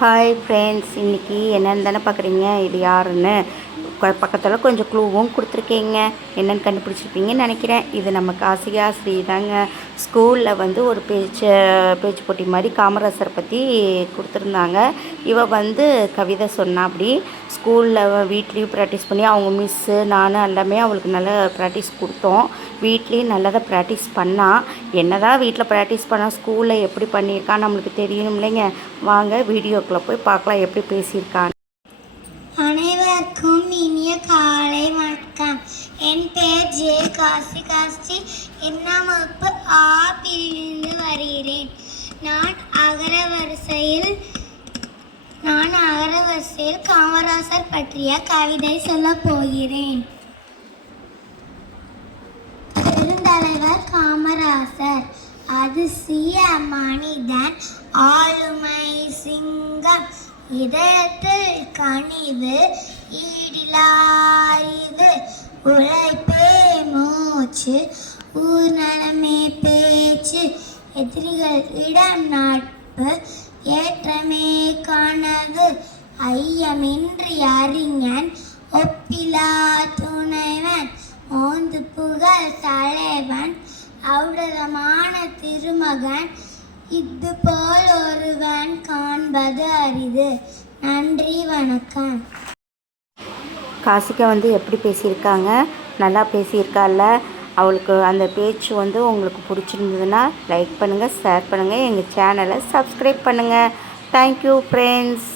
Hi friends, இன்றைக்கி என்னென்னு தானே பார்க்குறீங்க. இது யாருன்னு பக்கத்தில் கொஞ்சம் க்ளூவும் கொடுத்துருக்கீங்க. என்னென்னு கண்டுபிடிச்சிருப்பீங்கன்னு நினைக்கிறேன். இது நம்ம காசிகா ஸ்ரீ தாங்க. ஸ்கூலில் வந்து ஒரு பேச்சு போட்டி மாதிரி காமராசரை பற்றி கொடுத்துருந்தாங்க. இவ வந்து கவிதை சொன்னா. அப்படி ஸ்கூலில் வீட்லேயும் ப்ராக்டிஸ் பண்ணி அவங்க மிஸ்ஸு நான் எல்லாமே அவளுக்கு நல்ல ப்ராக்டிஸ் கொடுத்தோம். வீட்லேயும் நல்லதாக ப்ராக்டிஸ் பண்ணால் என்ன தான் வீட்டில் ப்ராக்டிஸ் பண்ணால் ஸ்கூலில் எப்படி பண்ணியிருக்கான்னு நம்மளுக்கு தெரியணும் இல்லைங்க. வாங்க வீடியோக்குள்ளே போய் பார்க்கலாம் எப்படி பேசியிருக்கான்னு. அனைவருக்கும் இனிய காலை வணக்கம். என் பெயர் ஜே காசி. என்னாம் வகுப்பு ஆ பிரிவிலிருந்து வருகிறேன். நான் அகரவரிசையில் காமராசர் பற்றிய கவிதை சொல்ல போகிறேன். பெருந்தலைவர் காமராசர் அதிசய மனிதன், ஆளுமை சிங்கம், இதயத்தில் கனிவு, ஈடிலா அறிவு, உழைப்பே மூச்சு, ஊர் நலமே பேச்சு, எதிரிகள் இடம் நட்பு, ஏற்றமே கனவு, ஐயமின்றி அறிஞன், ஒப்பிலா துணைவன், ஓந்து புகழ் தலைவன், ஔடதமான திருமகன், இது போல் ஒருவன் காண்பது அரிது. நன்றி, வணக்கம். காசிகா வந்து எப்படி பேசியிருக்காங்க, நல்லா பேசியிருக்கால. அவளுக்கு அந்த பேச்சு வந்து உங்களுக்கு பிடிச்சிருந்ததுன்னா லைக் பண்ணுங்கள், ஷேர் பண்ணுங்கள், எங்கள் சேனலை சப்ஸ்கிரைப் பண்ணுங்கள். Thank you friends.